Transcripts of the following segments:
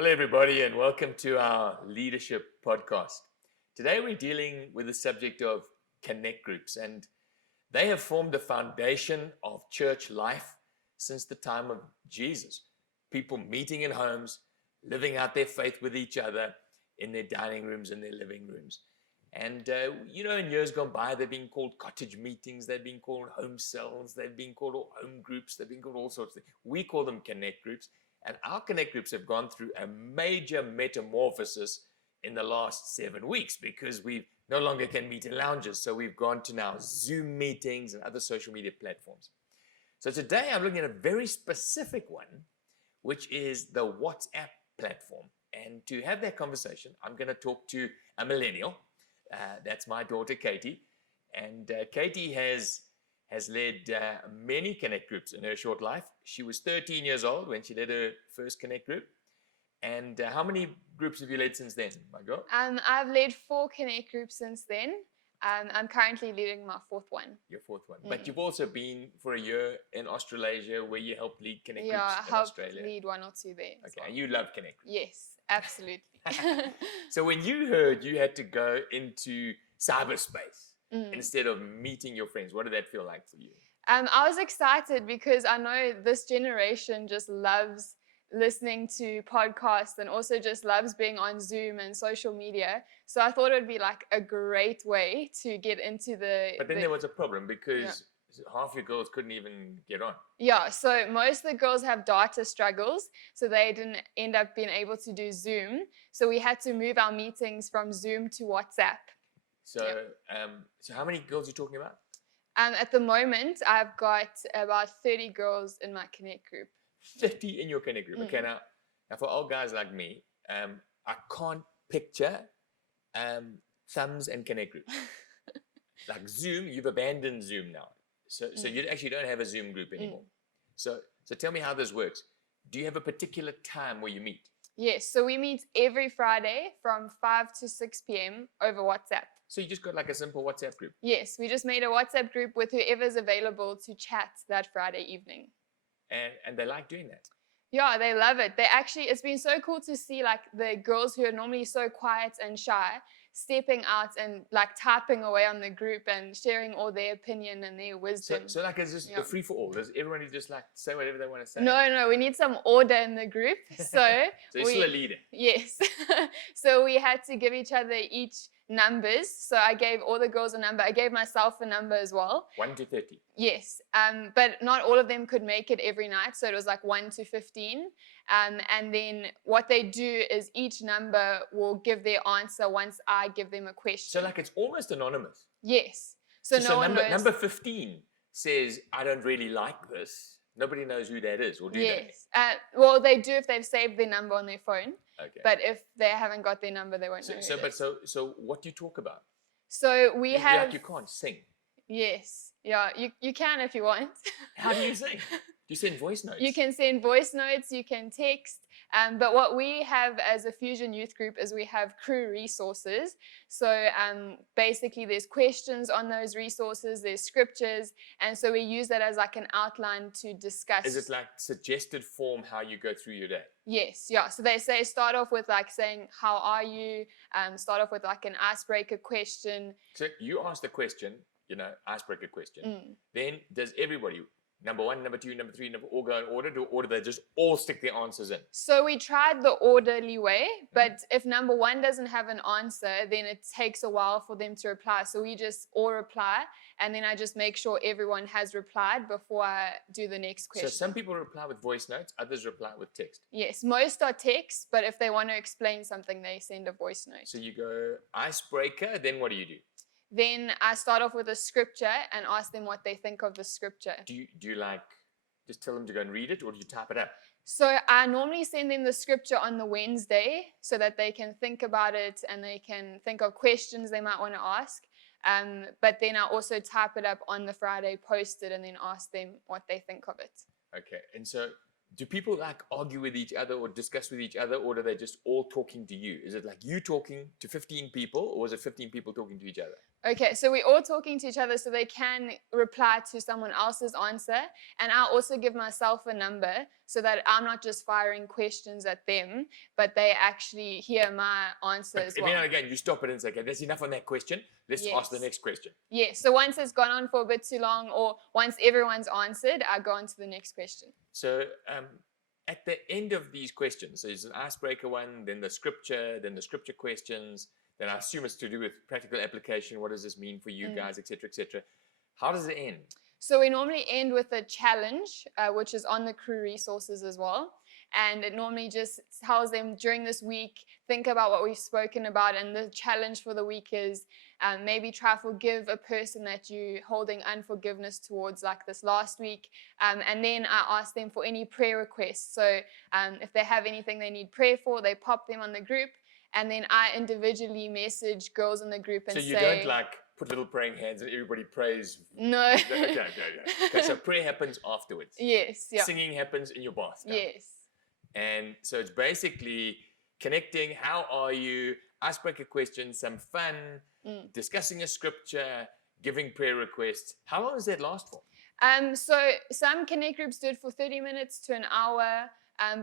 Hello, everybody, and welcome to our leadership podcast. Today, we're dealing with the subject of connect groups, and they have formed the foundation of church life since the time of Jesus. People meeting in homes, living out their faith with each other in their dining rooms and their living rooms. And, in years gone by, they've been called cottage meetings, they've been called home cells, they've been called home groups, they've been called all sorts of things. We call them connect groups. And our connect groups have gone through a major metamorphosis in the last 7 weeks because we no longer can meet in lounges. So we've gone to now Zoom meetings and other social media platforms. So today I'm looking at a very specific one, which is the WhatsApp platform. And to have that conversation, I'm going to talk to a millennial. That's my daughter, Katie. And Katie has led many connect groups in her short life. She was 13 years old when she led her first connect group. And how many groups have you led since then, my girl? I've led 4 connect groups since then. I'm currently leading my 4th one. Your 4th one. But you've also been for a year in Australasia where you helped lead connect groups in Australia. Yeah, I helped lead 1 or 2 there. Okay, well. And you love connect groups. Yes, absolutely. So when you heard you had to go into cyberspace instead of meeting your friends, what did that feel like for you? I was excited because I know this generation just loves listening to podcasts and also just loves being on Zoom and social media. So I thought it would be like a great way to get into the... But then there was a problem because half your girls couldn't even get on. Yeah, so most of the girls have data struggles, so they didn't end up being able to do Zoom. So we had to move our meetings from Zoom to WhatsApp. So, so how many girls are you talking about? At the moment, I've got about 30 girls in my connect group. 30 in your connect group. Okay, now for old guys like me, I can't picture thumbs and connect groups. Like Zoom, you've abandoned Zoom now. So you actually don't have a Zoom group anymore. So tell me how this works. Do you have a particular time where you meet? Yes, so we meet every Friday from 5 to 6 p.m. over WhatsApp. So you just got like a simple WhatsApp group? Yes, we just made a WhatsApp group with whoever's available to chat that Friday evening. And they like doing that? Yeah, they love it. It's been so cool to see like the girls who are normally so quiet and shy stepping out and like typing away on the group and sharing all their opinion and their wisdom. So like it's just a free for all. Does everybody just like say whatever they want to say? No, we need some order in the group. So you're still a leader. Yes. So we had to give each other each numbers. So I gave all the girls a number. I gave myself a number as well. 1 to 30. Yes. But not all of them could make it every night. So it was like 1 to 15. And then what they do is each number will give their answer once I give them a question. So like it's almost anonymous. Yes. So no one knows. Number 15 says, I don't really like this. Nobody knows who that is, or do they? Yes. Well, they do if they've saved their number on their phone. Okay. But if they haven't got their number, they won't know who it is. So what do you talk about? So we have... Like you can't sing. Yes. Yeah, you can if you want. How do you sing? Do you send voice notes? You can send voice notes, you can text. But what we have as a Fusion Youth Group is we have crew resources. So basically there's questions on those resources, there's scriptures, and so we use that as like an outline to discuss. Is it like suggested form how you go through your day? Yes, yeah. So they say start off with like saying, how are you? Start off with like an icebreaker question. So you ask the question, icebreaker question. Then does everybody... Number 1, number 2, number 3, all go in order, or do they just all stick their answers in? So we tried the orderly way, but if number 1 doesn't have an answer, then it takes a while for them to reply. So we just all reply, and then I just make sure everyone has replied before I do the next question. So some people reply with voice notes, others reply with text. Yes, most are text, but if they want to explain something, they send a voice note. So you go icebreaker, then what do you do? Then I start off with a scripture and ask them what they think of the scripture. Do you like just tell them to go and read it, or do you type it up? So I normally send them the scripture on the Wednesday so that they can think about it and they can think of questions they might want to ask. But then I also type it up on the Friday, post it, and then ask them what they think of it. Okay, and so do people like argue with each other or discuss with each other, or are they just all talking to you? Is it like you talking to 15 people, or is it 15 people talking to each other? Okay, so we're all talking to each other so they can reply to someone else's answer. And I'll also give myself a number so that I'm not just firing questions at them, but they actually hear my answer But as every now well. and again, you stop it and say, okay, that's enough on that question. Let's ask the Yes. next question. Yes. So once it's gone on for a bit too long, or once everyone's answered, I go on to the next question. So at the end of these questions, there's an icebreaker one, then the scripture questions, then I assume it's to do with practical application. What does this mean for you guys, etc., etc. How does it end? So we normally end with a challenge, which is on the Crew resources as well. And it normally just tells them during this week, think about what we've spoken about. And the challenge for the week is maybe try forgive a person that you're holding unforgiveness towards, like this last week. And then I ask them for any prayer requests. So if they have anything they need prayer for, they pop them on the group. And then I individually message girls in the group and So you say, don't like put little praying hands and everybody prays. No. Okay, so prayer happens afterwards. Yes. Yeah. Singing happens in your bathtub. Yes. And so it's basically connecting. How are you? Icebreaker questions, some fun, discussing a scripture, giving prayer requests. How long does that last for? So some connect groups do it for 30 minutes to an hour,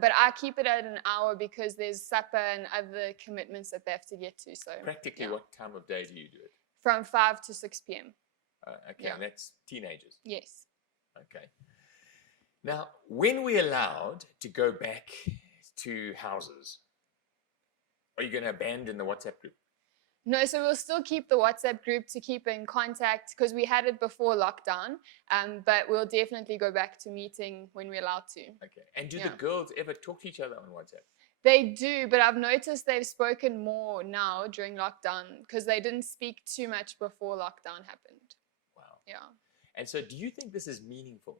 but I keep it at an hour because there's supper and other commitments that they have to get to. So Practically, yeah. what time of day do you do it? From 5 to 6 p.m. Okay, Yeah. and that's teenagers. Yes. Okay. Now, when we're allowed to go back to houses, are you going to abandon the WhatsApp group? No, so we'll still keep the WhatsApp group to keep in contact because we had it before lockdown, but we'll definitely go back to meeting when we're allowed to. Okay. And do Yeah. the girls ever talk to each other on WhatsApp? They do, but I've noticed they've spoken more now during lockdown because they didn't speak too much before lockdown happened. Wow. Yeah. And so do you think this is meaningful?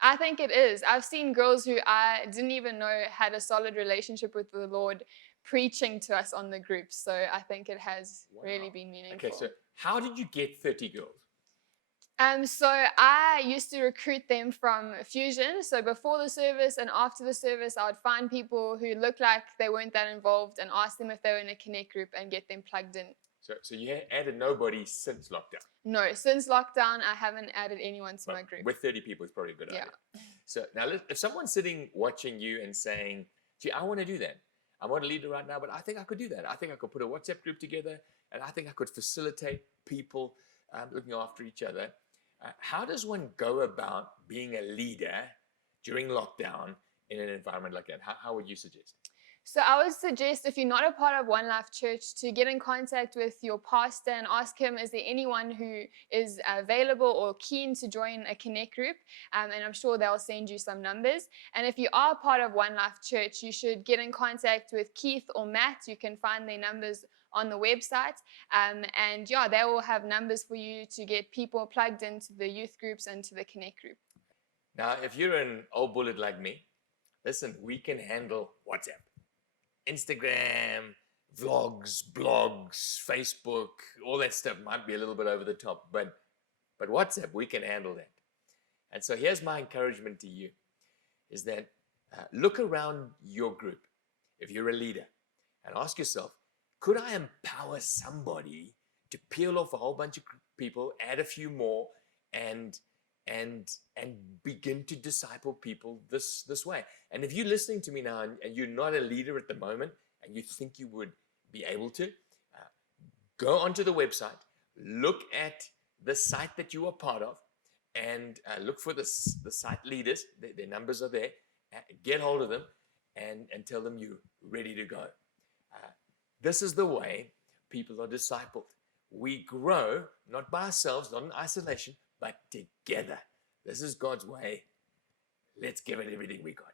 I think it is. I've seen girls who I didn't even know had a solid relationship with the Lord preaching to us on the group. So I think it has really been meaningful. Okay, so how did you get 30 girls? So I used to recruit them from Fusion. So before the service and after the service, I would find people who looked like they weren't that involved and ask them if they were in a Connect group and get them plugged in. So you added nobody since lockdown? No, since lockdown, I haven't added anyone to my group. With 30 people, it's probably a good idea. Yeah. So now, if someone's sitting watching you and saying, gee, I want to do that. I'm not a leader right now, but I think I could do that. I think I could put a WhatsApp group together, and I think I could facilitate people looking after each other. How does one go about being a leader during lockdown in an environment like that? How would you suggest? So I would suggest, if you're not a part of One Life Church, to get in contact with your pastor and ask him, is there anyone who is available or keen to join a Connect group? And I'm sure they'll send you some numbers. And if you are part of One Life Church, you should get in contact with Keith or Matt. You can find their numbers on the website. And yeah, they will have numbers for you to get people plugged into the youth groups and to the Connect group. Now, if you're an old bullet like me, listen, we can handle WhatsApp, Instagram, vlogs, blogs, Facebook, all that stuff might be a little bit over the top, but WhatsApp, we can handle that. And so here's my encouragement to you, is that look around your group, if you're a leader, and ask yourself, could I empower somebody to peel off a whole bunch of people, add a few more, and begin to disciple people this way? And if you're listening to me now and you're not a leader at the moment and you think you would be able to, go onto the website, look at the site that you are part of, and look for the site leaders. Their numbers are there. Get hold of them and tell them you're ready to go. This is the way people are discipled. We grow, not by ourselves, not in isolation, but together. This is God's way. Let's give it everything we got.